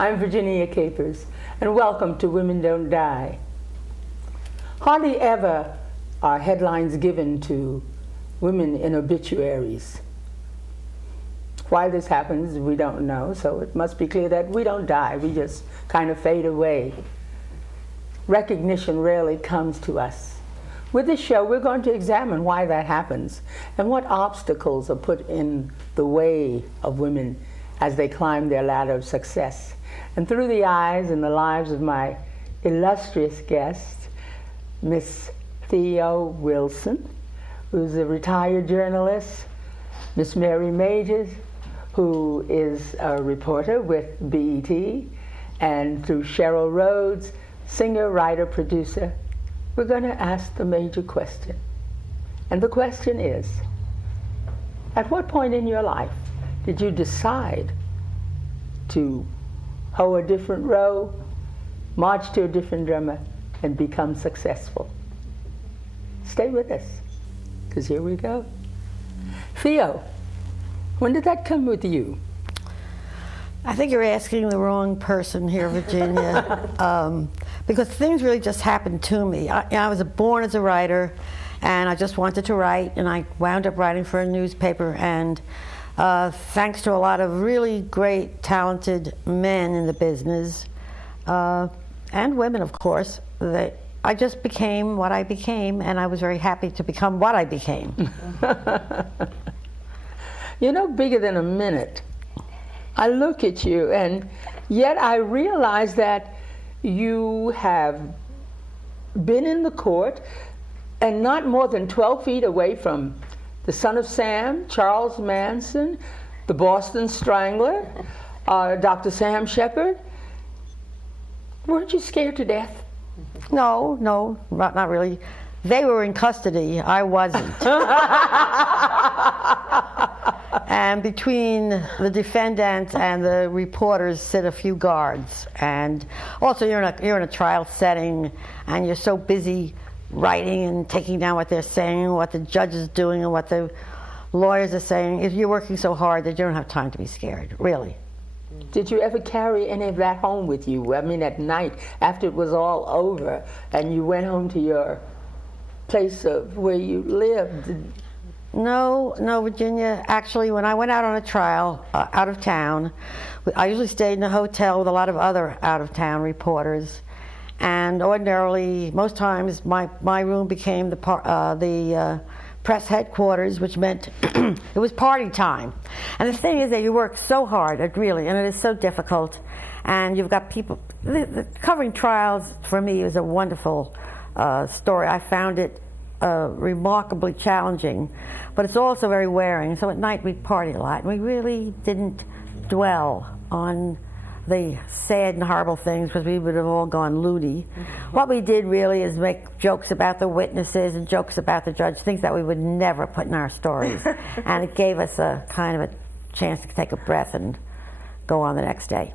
I'm Virginia Capers, and welcome to Women Don't Die. Hardly ever are headlines given to women in obituaries. Why this happens, we don't know, so it must be clear that we don't die, we just kind of fade away. Recognition rarely comes to us. With this show, we're going to examine why that happens and what obstacles are put in the way of women as they climb their ladder of success. And through the eyes and the lives of my illustrious guest, Miss Theo Wilson, who's a retired journalist, Miss Mary Majors, who is a reporter with BET, and through Cheryl Rhodes, singer, writer, producer, we're going to ask the major question. And the question is, at what point in your life did you decide to hoe a different row, march to a different drummer, and become successful? Stay with us, because here we go. Theo, when did that come with you? I think you're asking the wrong person here, Virginia, because things really just happened to me. I was born as a writer, and I just wanted to write, and I wound up writing for a newspaper, and thanks to a lot of really great, talented men in the business, and women, of course, I just became what I became, and I was very happy to become what I became. You know, bigger than a minute. I look at you, and yet I realize that you have been in the court and not more than 12 feet away from the Son of Sam, Charles Manson, the Boston Strangler, Dr. Sam Shepard. Weren't you scared to death? No, not really. They were in custody. I wasn't. And between the defendant and the reporters sit a few guards. And also you're in a trial setting, and you're so busy writing and taking down what they're saying, what the judge is doing, and what the lawyers are saying. If you're working so hard that you don't have time to be scared, really. Did you ever carry any of that home with you? I mean, at night, after it was all over, and you went home to your place of where you lived? No, Virginia. Actually, when I went out on a trial out of town, I usually stayed in a hotel with a lot of other out-of-town reporters. And ordinarily, most times, my room became the press headquarters, which meant it was party time. And the thing is that you work so hard, really, and it is so difficult. And you've got people, covering trials for me is a wonderful story. I found it remarkably challenging, but it's also very wearing. So at night we'd party a lot, and we really didn't dwell on the sad and horrible things, because we would have all gone loony. What we did really is make jokes about the witnesses and jokes about the judge, things that we would never put in our stories. And it gave us a kind of a chance to take a breath and go on the next day.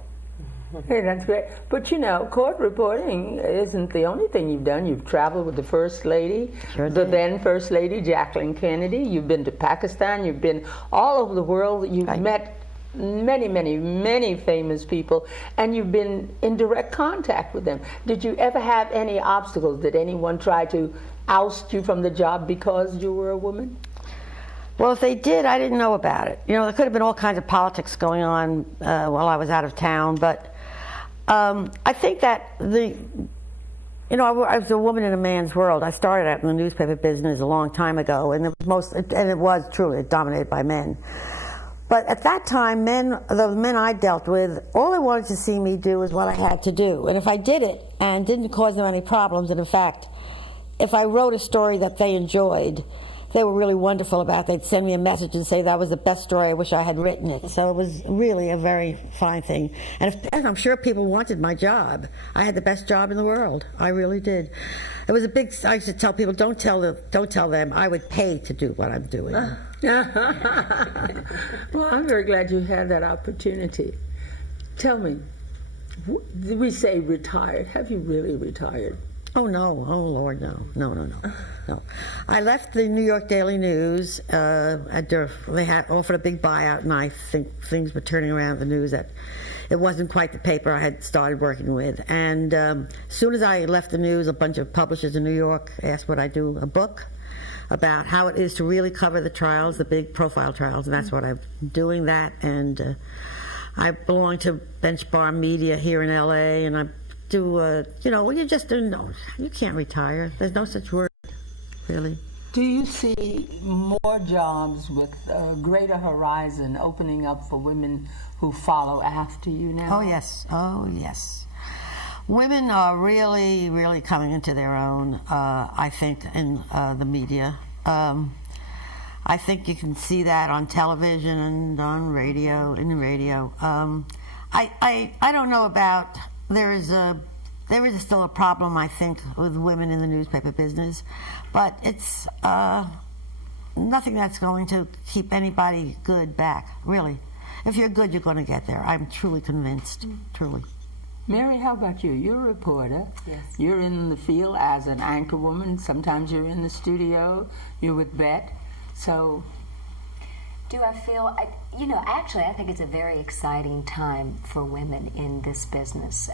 Hey, that's great. But you know, court reporting isn't the only thing you've done. You've traveled with the First Lady, the then First Lady, Jacqueline Kennedy. You've been to Pakistan. You've been all over the world. You've met many famous people, and you've been in direct contact with them. Did you ever have any obstacles? Did anyone try to oust you from the job because you were a woman? Well, if they did, I didn't know about it. You know, there could have been all kinds of politics going on while I was out of town, but I think that I was a woman in a man's world. I started out in the newspaper business a long time ago, and it was truly dominated by men. But at that time, the men I dealt with, all they wanted to see me do was what I had to do. And if I did it and didn't cause them any problems, and in fact, if I wrote a story that they enjoyed, they were really wonderful about it. They'd send me a message and say that was the best story, I wish I had written it. So it was really a very fine thing. And I'm sure people wanted my job. I had the best job in the world. I really did. It was I used to tell people, don't tell them I would pay to do what I'm doing. Well, I'm very glad you had that opportunity. Tell me, we say retired. Have you really retired? Oh no! Oh Lord, no! No. I left the New York Daily News. They had offered a big buyout, and I think things were turning around at the news that it wasn't quite the paper I had started working with. And as soon as I left the news, a bunch of publishers in New York asked would I do a book about how it is to really cover the trials, the big profile trials, and that's what I'm doing. That, and I belong to Bench Bar Media here in L.A., and I do, when you just don't know, you can't retire. There's no such word, really. Do you see more jobs with a greater horizon opening up for women who follow after you now? Oh, yes. Women are really, really coming into their own, I think, in the media. I think you can see that on television and on radio, in the radio. I don't know about, there is still a problem, I think, with women in the newspaper business, but it's nothing that's going to keep anybody good back, really. If you're good, you're going to get there. I'm truly convinced, truly. Mary, how about you? You're a reporter. Yes. You're in the field as an anchor woman. Sometimes you're in the studio. You're with Bet. So, Do I feel, actually I think it's a very exciting time for women in this business.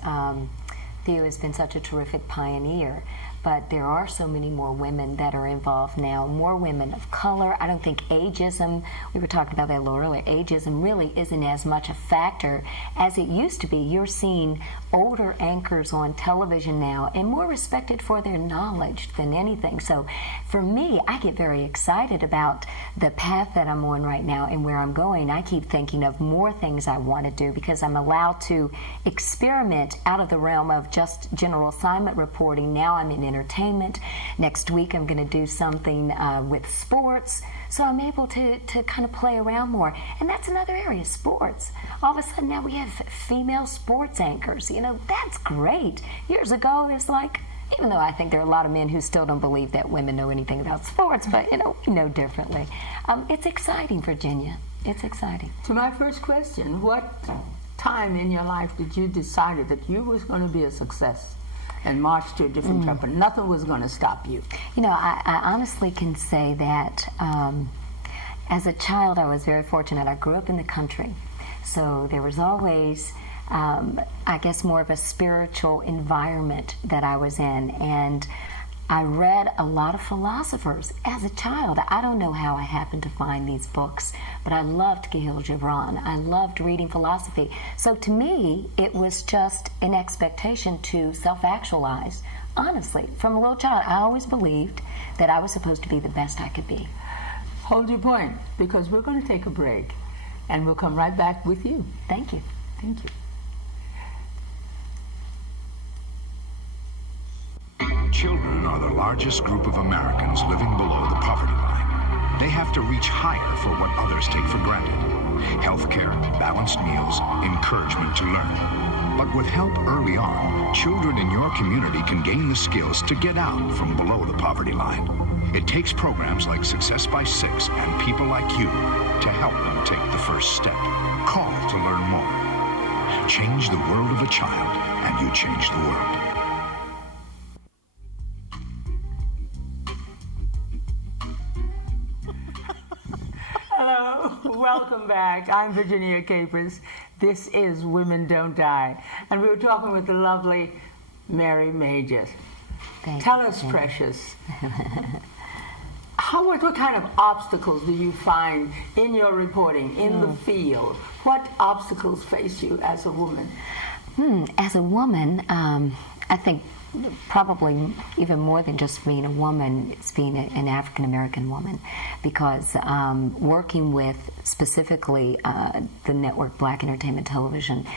Theo has been such a terrific pioneer, but there are so many more women that are involved now, more women of color. I don't think ageism, we were talking about that a little earlier, ageism really isn't as much a factor as it used to be. You're seeing older anchors on television now and more respected for their knowledge than anything. So for me, I get very excited about the path that I'm on right now and where I'm going. I keep thinking of more things I want to do because I'm allowed to experiment out of the realm of just general assignment reporting. Now I'm in entertainment. Next week I'm going to do something with sports. So I'm able to kind of play around more. And that's another area, sports. All of a sudden now we have female sports anchors. That's great. Years ago it's like, even though I think there are a lot of men who still don't believe that women know anything about sports, but we know differently. It's exciting, Virginia. It's exciting. to my first question, what time in your life did you decide that you was going to be a success and march to a different company? Nothing was going to stop you. I honestly can say that as a child I was very fortunate. I grew up in the country, so there was always I guess more of a spiritual environment that I was in, and I read a lot of philosophers as a child. I don't know how I happened to find these books, but I loved Khalil Gibran. I loved reading philosophy. So to me, it was just an expectation to self-actualize. Honestly, from a little child, I always believed that I was supposed to be the best I could be. Hold your point, because we're going to take a break, and we'll come right back with you. Thank you. Thank you. Children are the largest group of Americans living below the poverty line. They have to reach higher for what others take for granted. Healthcare, balanced meals, encouragement to learn. But with help early on, children in your community can gain the skills to get out from below the poverty line. It takes programs like Success by 6 and people like you to help them take the first step. Call to learn more. Change the world of a child, and you change the world. Hello, welcome back. I'm Virginia Capers. This is Women Don't Die. And we were talking with the lovely Mary Majors. Tell us, Precious, what kind of obstacles do you find in your reporting, in the field? What obstacles face you as a woman? As a woman, I think probably even more than just being a woman, it's being an African-American woman, because working with specifically the network Black Entertainment Television,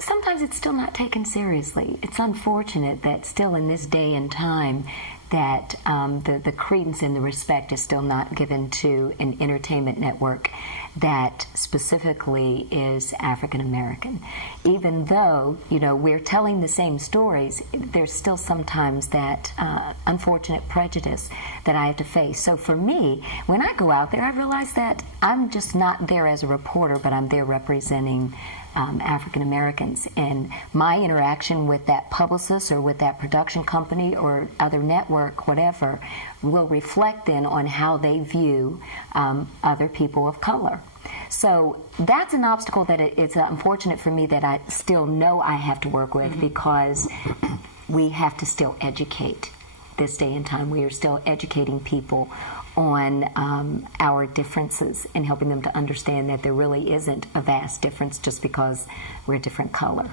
sometimes it's still not taken seriously. It's unfortunate that still in this day and time that the credence and the respect is still not given to an entertainment network that specifically is African American. Even though, you know, we're telling the same stories, there's still sometimes that unfortunate prejudice that I have to face. So for me, when I go out there, I realize that I'm just not there as a reporter, but I'm there representing African Americans, and my interaction with that publicist or with that production company or other network, whatever, will reflect then on how they view other people of color. So that's an obstacle that it's unfortunate for me that I still know I have to work with, because we have to still educate. This day and time, we are still educating people on our differences and helping them to understand that there really isn't a vast difference just because we're a different color.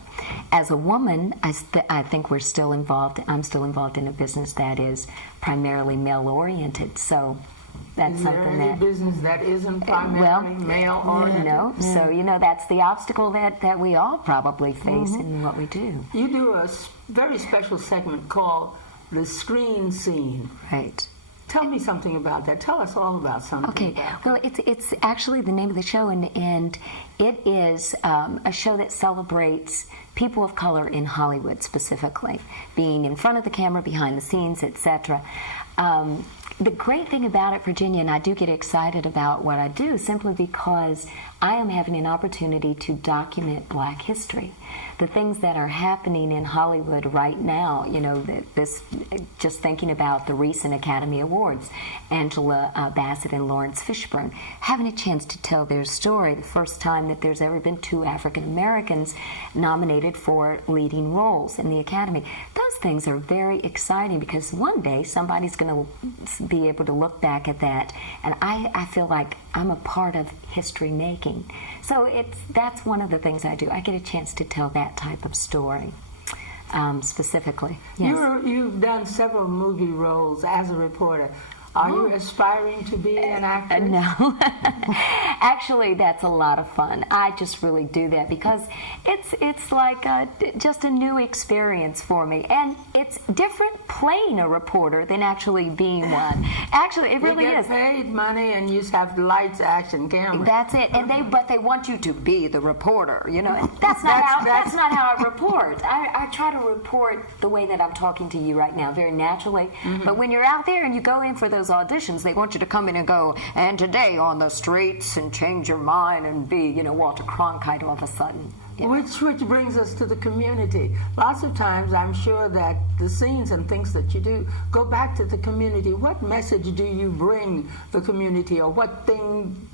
As a woman, I think we're still involved. I'm still involved in a business that is primarily male-oriented. So that's is there something any that business that isn't primarily male-oriented? No. Yeah. So you know that's the obstacle that we all probably face in what we do. You do a very special segment called the screen scene. Right. Tell me something about that. Tell us all about something. Okay. About Well, it's actually the name of the show, and it is a show that celebrates people of color in Hollywood specifically, being in front of the camera, behind the scenes, etc. The great thing about it, Virginia, and I do get excited about what I do simply because I am having an opportunity to document Black history. The things that are happening in Hollywood right now, you know, this, just thinking about the recent Academy Awards, Angela Bassett and Lawrence Fishburne, having a chance to tell their story, the first time that there's ever been 2 African Americans nominated for leading roles in the Academy. Those things are very exciting because one day somebody's going to be able to look back at that, and I feel like I'm a part of history making. So that's one of the things I do. I get a chance to tell that type of story specifically. Yes. You've done several movie roles as a reporter. Are you aspiring to be an actress? No. Actually, that's a lot of fun. I just really do that because it's like just a new experience for me. And it's different playing a reporter than actually being one. Actually, it really is. You get paid money and you have lights, action, camera. That's it. And but they want you to be the reporter, you know. That's not how I report. I try to report the way that I'm talking to you right now, very naturally. But when you're out there and you go in for those auditions, they want you to come in and go, and today on the streets, and change your mind and be, you know, Walter Cronkite all of a sudden. You know? Which brings us to the community. Lots of times I'm sure that the scenes and things that you do go back to the community. What message do you bring the community, or what thing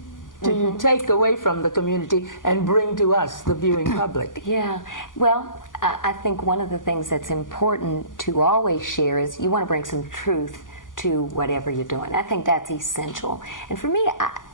do you take away from the community and bring to us, the viewing public? Yeah, well, I think one of the things that's important to always share is you want to bring some truth to whatever you're doing. I think that's essential. And for me,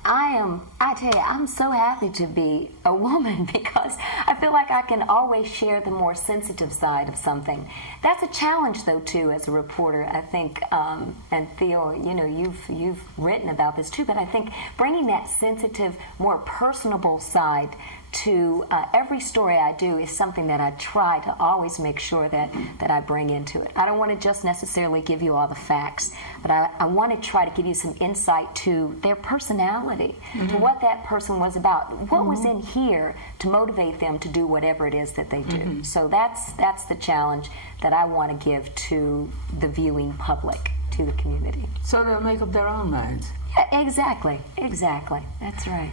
I tell you, I'm so happy to be a woman because I feel like I can always share the more sensitive side of something. That's a challenge, though, too, as a reporter. I think, and Theo, you know, you've written about this too, but I think bringing that sensitive, more personable side to every story I do is something that I try to always make sure that I bring into it. I don't want to just necessarily give you all the facts, but I want to try to give you some insight to their personality, to what that person was about, what was in here to motivate them to do whatever it is that they do. So that's the challenge that I want to give to the viewing public, to the community. So they'll make up their own minds. Yeah, exactly. That's right.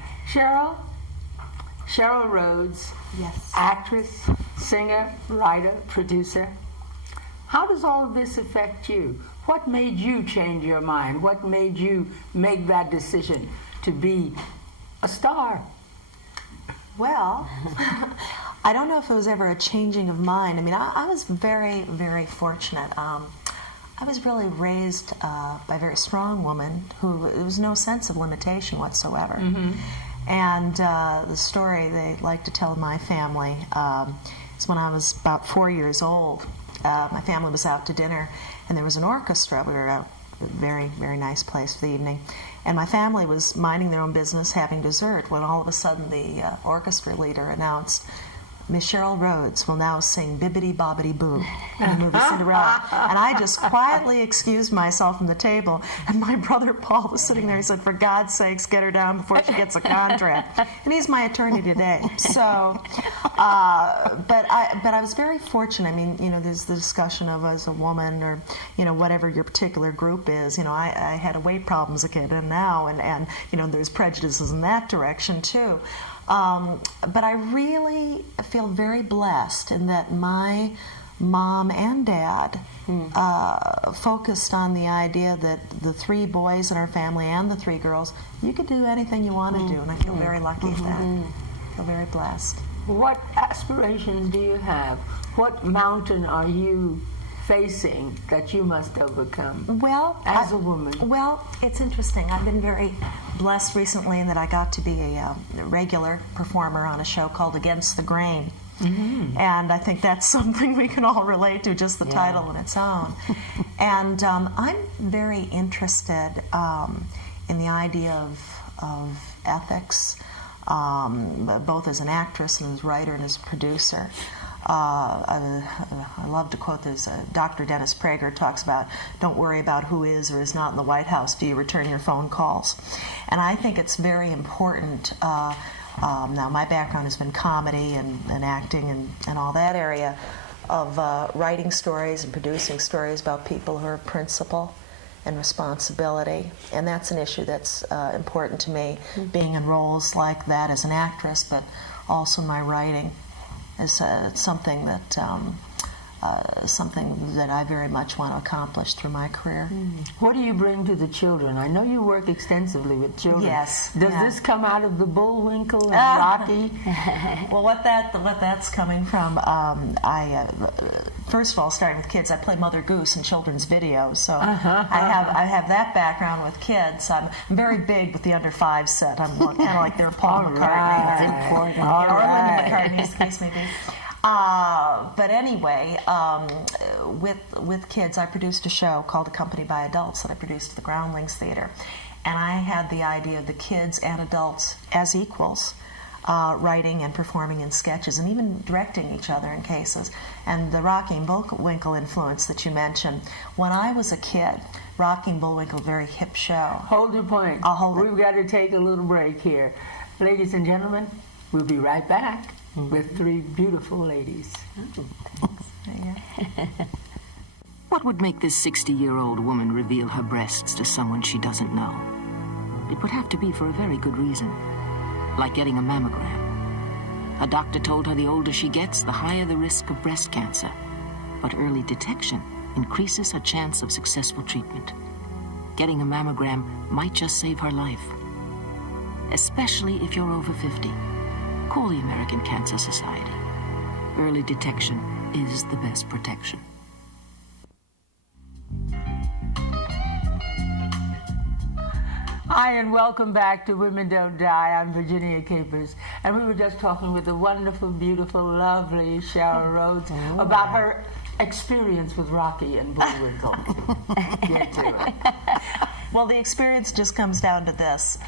Cheryl Rhodes, yes, actress, singer, writer, producer. How does all of this affect you? What made you change your mind? What made you make that decision to be a star? Well, I don't know if it was ever a changing of mind. I mean, I was very, very fortunate. I was really raised by a very strong woman who there was no sense of limitation whatsoever. And the story they like to tell in my family is when I was about 4 years old. My family was out to dinner, and there was an orchestra. We were at a very, very nice place for the evening. And my family was minding their own business, having dessert, when all of a sudden the orchestra leader announced, Miss Cheryl Rhodes will now sing Bibbidi Bobbidi Boo in the movie Cinderella. And I just quietly excused myself from the table, and my brother Paul was sitting there. He said, for God's sakes, get her down before she gets a contract. And he's my attorney today. So, but I was very fortunate. I mean, you know, there's the discussion of as a woman or, you know, whatever your particular group is. You know, I had a weight problem as a kid, and now, and you know, there's prejudices in that direction too. But I really feel very blessed in that my mom and dad focused on the idea that the 3 boys in our family and the 3 girls, you could do anything you want to do, and I feel very lucky at that. I feel very blessed. What aspirations do you have? What mountain are you facing that you must overcome? Well, as a woman. Well, it's interesting. I've been very blessed recently in that I got to be a regular performer on a show called Against the Grain. And I think that's something we can all relate to, just the title on its own. And I'm very interested in the idea of ethics, both as an actress and as a writer and as a producer. I love to quote this. Dr. Dennis Prager talks about, don't worry about who is or is not in the White House, do you return your phone calls? And I think it's very important. Now, my background has been comedy and acting and all that area of writing stories and producing stories about people who are principle and responsibility. And that's an issue that's important to me, being in roles like that as an actress, but also my writing. Is something that I very much want to accomplish through my career. What do you bring to the children? I know you work extensively with children. Yes. Does this come out of the Bullwinkle and Rocky? Well, what that's coming from, I first of all, starting with kids, I play Mother Goose in children's videos, so I have that background with kids. I'm very big with the under 5 set. I'm kind of like their Paul McCartney, or Linda McCartney, as the case may be. But anyway, with kids, I produced a show called Accompanied by Adults that I produced at the Groundlings Theater. And I had the idea of the kids and adults as equals, writing and performing in sketches and even directing each other in cases. And the Rocky and Bullwinkle influence that you mentioned, when I was a kid, Rocky and Bullwinkle, very hip show. Hold your point. I'll hold it. We've got to take a little break here. Ladies and gentlemen, we'll be right back with 3 beautiful ladies. What would make this 60-year-old woman reveal her breasts to someone she doesn't know? It would have to be for a very good reason, like getting a mammogram. A doctor told her the older she gets, the higher the risk of breast cancer. But early detection increases her chance of successful treatment. Getting a mammogram might just save her life, especially if you're over 50. Call the American Cancer Society. Early detection is the best protection. Hi, and welcome back to Women Don't Die. I'm Virginia Capers, and we were just talking with the wonderful, beautiful, lovely Cheryl Rhodes about her experience with Rocky and Bullwinkle. Get to it. Well, the experience just comes down to this.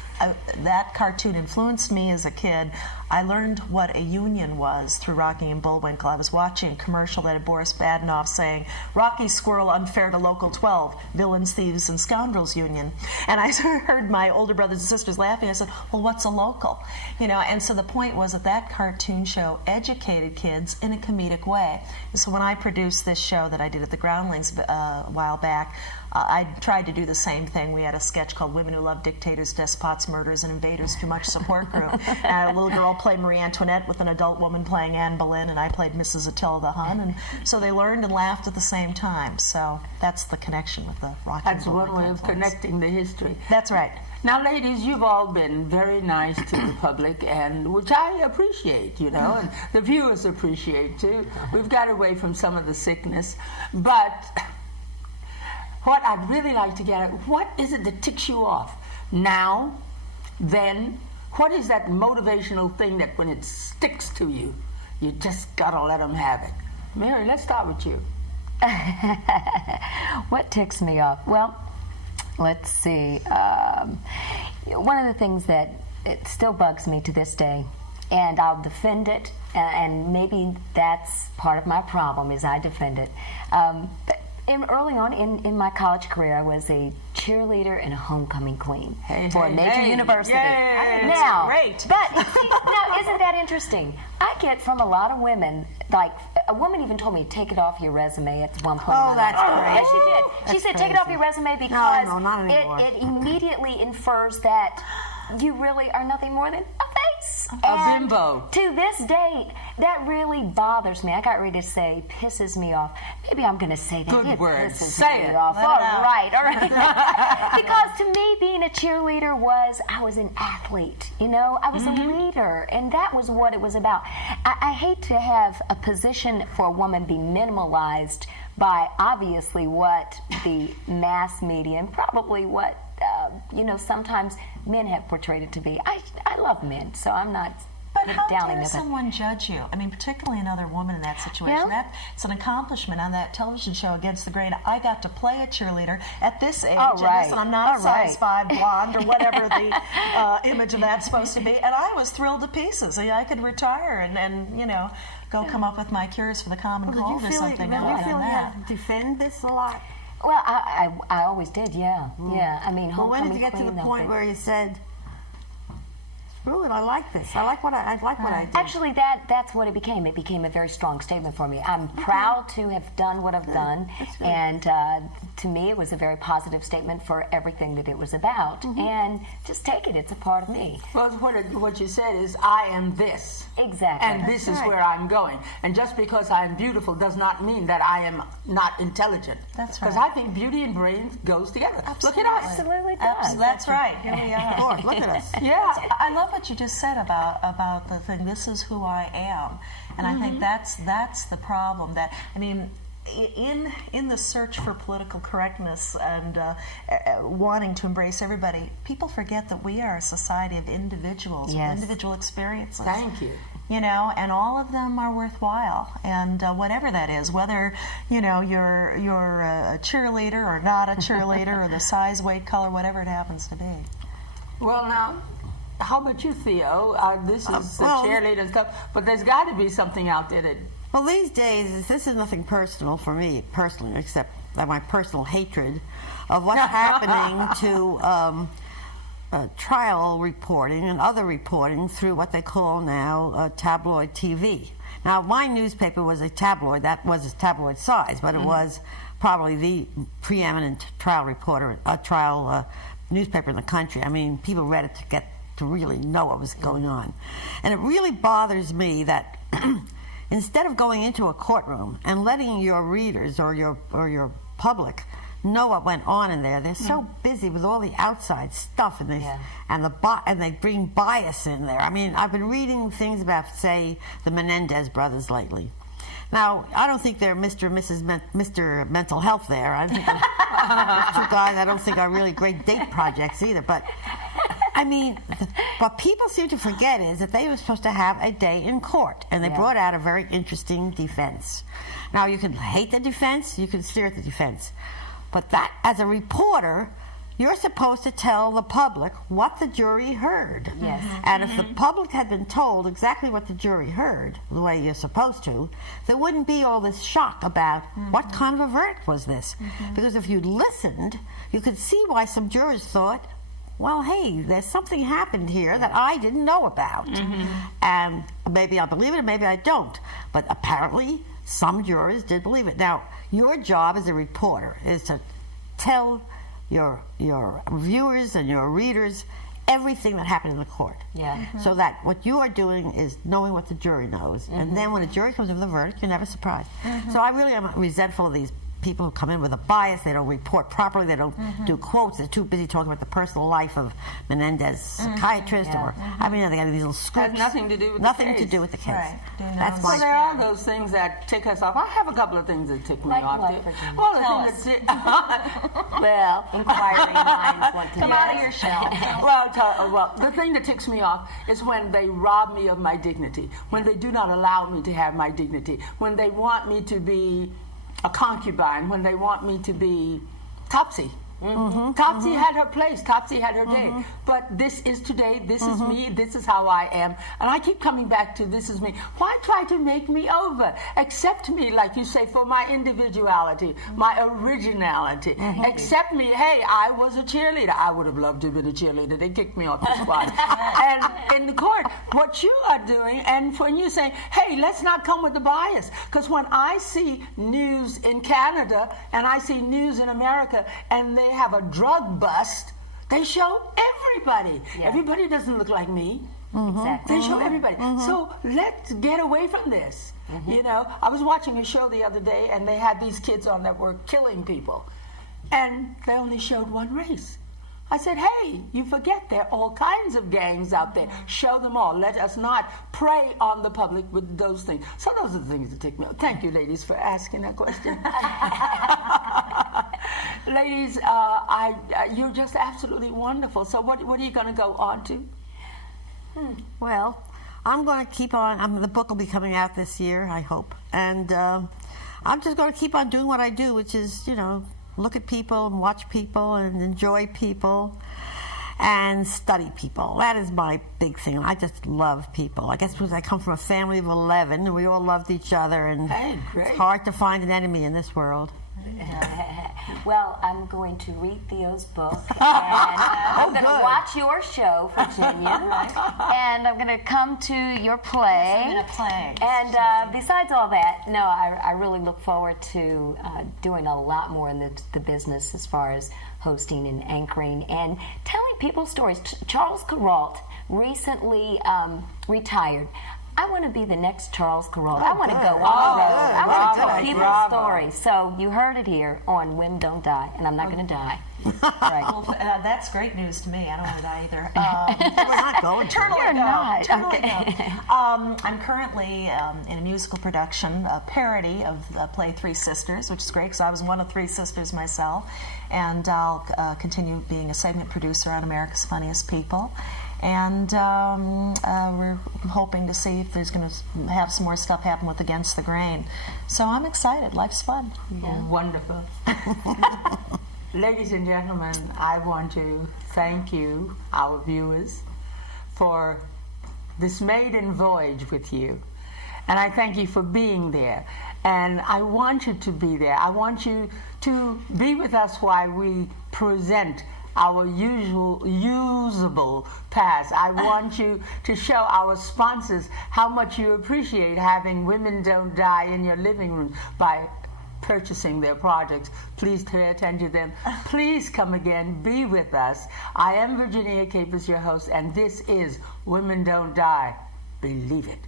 That cartoon influenced me as a kid. I learned what a union was through Rocky and Bullwinkle. I was watching a commercial that had Boris Badenoff saying, Rocky Squirrel unfair to Local 12, Villains, Thieves, and Scoundrels Union. And I heard my older brothers and sisters laughing. I said, well, what's a local? You know, and so the point was that cartoon show educated kids in a comedic way. So when I produced this show that I did at the Groundlings a while back, I tried to do the same thing. We had a sketch called Women Who Love Dictators, Despots, Murderers, and Invaders Too Much Support Group. And I had a little girl play Marie Antoinette with an adult woman playing Anne Boleyn, and I played Mrs. Attila the Hun. And so they learned and laughed at the same time. So that's the connection with the Rocky and Bullwinkle. That's one way of connecting the history. That's right. Now, ladies, you've all been very nice to the public, and which I appreciate, you know, and the viewers appreciate, too. We've got away from some of the sickness, but what I'd really like to get at, what is it that ticks you off? Now, then, what is that motivational thing that when it sticks to you, you just gotta let them have it? Mary, let's start with you. What ticks me off? Well, let's see. One of the things that it still bugs me to this day and I'll defend it, and maybe that's part of my problem is I defend it. But early on in my college career, I was a cheerleader and a homecoming queen for a major university. Now, great. But now, isn't that interesting? I get from a lot of women, like a woman even told me, take it off your resume at one point. Oh, that's great. Yes, she did. She said, take it off your resume because no, not anymore. it immediately infers that you really are nothing more than a face. A bimbo. To this date, that really bothers me. I got ready to say, pisses me off. Maybe I'm going to say that. Good it word. pisses Say me it. off. Let All it out. right, all right. Because to me, being a cheerleader I was an athlete. You know, I was a leader, and that was what it was about. I hate to have a position for a woman be minimalized by obviously what the mass media and probably what sometimes men have portrayed it to be. I love men, so I'm not But how downing dare of it. someone judge you? I mean, particularly another woman in that situation. Yeah. That's an accomplishment on that television show Against the Grain. I got to play a cheerleader at this age. Oh, and right. listen, I'm not a Oh, size right. 5 blonde or whatever the image of that's supposed to be. And I was thrilled to pieces. I could retire and go come up with my cures for the common cold or something. other than that. defend this a lot? Well, I always did, yeah. Yeah, I mean, Well, when did homecoming you get to queen, the no, point but- where you said, "Screw it, I like this. I like what I did." Actually, that's what it became. It became a very strong statement for me. I'm proud to have done what I've done, and to me, it was a very positive statement for everything that it was about. And just take it; it's a part of me. Well, what you said is, I am this. Exactly. And this is where I'm going. And just because I am beautiful does not mean that I am not intelligent. That's Because right. I think beauty and brains goes together. Absolutely. Look at us. Absolutely does. That's right. Here we are. Of course, look at us. Yeah. I love what you just said about the thing. This is who I am, and I think that's the problem. That I mean, in the search for political correctness and wanting to embrace everybody, people forget that we are a society of individuals Yes. with individual experiences. Thank you. And all of them are worthwhile, and whatever that is, whether you're a cheerleader or not a cheerleader, or the size, weight, color, whatever it happens to be. Well, now, how about you, Theo? This is the well- cheerleader and stuff, but there's got to be something out there that... Well, these days, this is nothing personal for me personally, except my personal hatred of what's happening to trial reporting and other reporting through what they call now tabloid TV. Now, my newspaper was a tabloid. That was a tabloid size, but it was probably the preeminent trial reporter, trial newspaper in the country. I mean, people read it to really know what was going on. And it really bothers me that instead of going into a courtroom and letting your readers or your public know what went on in there, they're so busy with all the outside stuff and they bring bias in there. I mean, I've been reading things about, say, the Menendez brothers lately. Now, I don't think they're Mr. and Mr. Mental Health there. I think two guys I don't think are really great date projects either. But I mean, what people seem to forget is that they were supposed to have a day in court, and they brought out a very interesting defense. Now, you can hate the defense, you can steer at the defense, but that, as a reporter, you're supposed to tell the public what the jury heard. Yes. And if the public had been told exactly what the jury heard, the way you're supposed to, there wouldn't be all this shock about what kind of a verdict was this. Because if you'd listened, you could see why some jurors thought, well, hey, there's something happened here that I didn't know about. And maybe I believe it, and maybe I don't. But apparently, some jurors did believe it. Now, your job as a reporter is to tell your viewers and your readers everything that happened in the court. Yeah. So that what you are doing is knowing what the jury knows. And then when a jury comes in with a verdict, you're never surprised. So I really am resentful of these people who come in with a bias. They don't report properly. They don't do quotes. They're too busy talking about the personal life of Menendez psychiatrist or I mean, they got these little scripts. Has nothing to do with the nothing case. to do with the case. Right. That's Well, my there are those things that tick us off. I have a couple of things that tick me Like off. what, too. Virginia? Well, Tell the thing that Well, inquiring minds want to Come know. out of your shell. well, the thing that ticks me off is when they rob me of my dignity, when they do not allow me to have my dignity, when they want me to be a concubine, when they want me to be Topsy. Topsy had her place. Topsy had her day. But this is today. This is me. This is how I am. And I keep coming back to this is me. Why try to make me over? Accept me, like you say, for my individuality, my originality. Accept me. Hey, I was a cheerleader. I would have loved to have been a cheerleader. They kicked me off the squad. And in the court, what you are doing, and when you say, hey, let's not come with the bias. Because when I see news in Canada and I see news in America and they have a drug bust, they show everybody. Yeah. Everybody doesn't look like me. Exactly. They show everybody. So let's get away from this. You know, I was watching a show the other day and they had these kids on that were killing people. And they only showed one race. I said, hey, you forget there are all kinds of gangs out there. Show them all. Let us not prey on the public with those things. So those are the things that take me. Thank you, ladies, for asking that question. Ladies, you're just absolutely wonderful. So what are you going to go on to? Well, I'm going to keep on. The book will be coming out this year, I hope. And I'm just going to keep on doing what I do, which is, you know, look at people and watch people and enjoy people and study people. That is my big thing. I just love people. I guess because I come from a family of 11 and we all loved each other, and Hey, great. it's hard to find an enemy in this world. Well, I'm going to read Theo's book, and I'm going to watch your show, Virginia, and I'm going to come to your play. I'm going to play. And besides all that, no, I really look forward to doing a lot more in the business as far as hosting and anchoring and telling people stories. Charles Kuralt recently retired. I want to be the next Charles Kuralt. I want to go on the road. I want to tell people's stories. So you heard it here on Women Don't Die, and I'm not going to die. Right. Well, that's great news to me. I don't want to die either. We're not going to. Eternally You're no. not. Eternally Okay. no. I'm currently in a musical production, a parody of the play Three Sisters, which is great because I was one of three sisters myself. And I'll continue being a segment producer on America's Funniest People. And we're hoping to see if there's going to have some more stuff happen with Against the Grain. So I'm excited. Life's fun. Wonderful. Ladies and gentlemen, I want to thank you, our viewers, for this maiden voyage with you. And I thank you for being there. And I want you to be there. I want you to be with us while we present our usable past. I want you to show our sponsors how much you appreciate having Women Don't Die in your living room by purchasing their projects. Please pay attention to them. Please come again. Be with us. I am Virginia Capers, your host, and this is Women Don't Die. Believe it.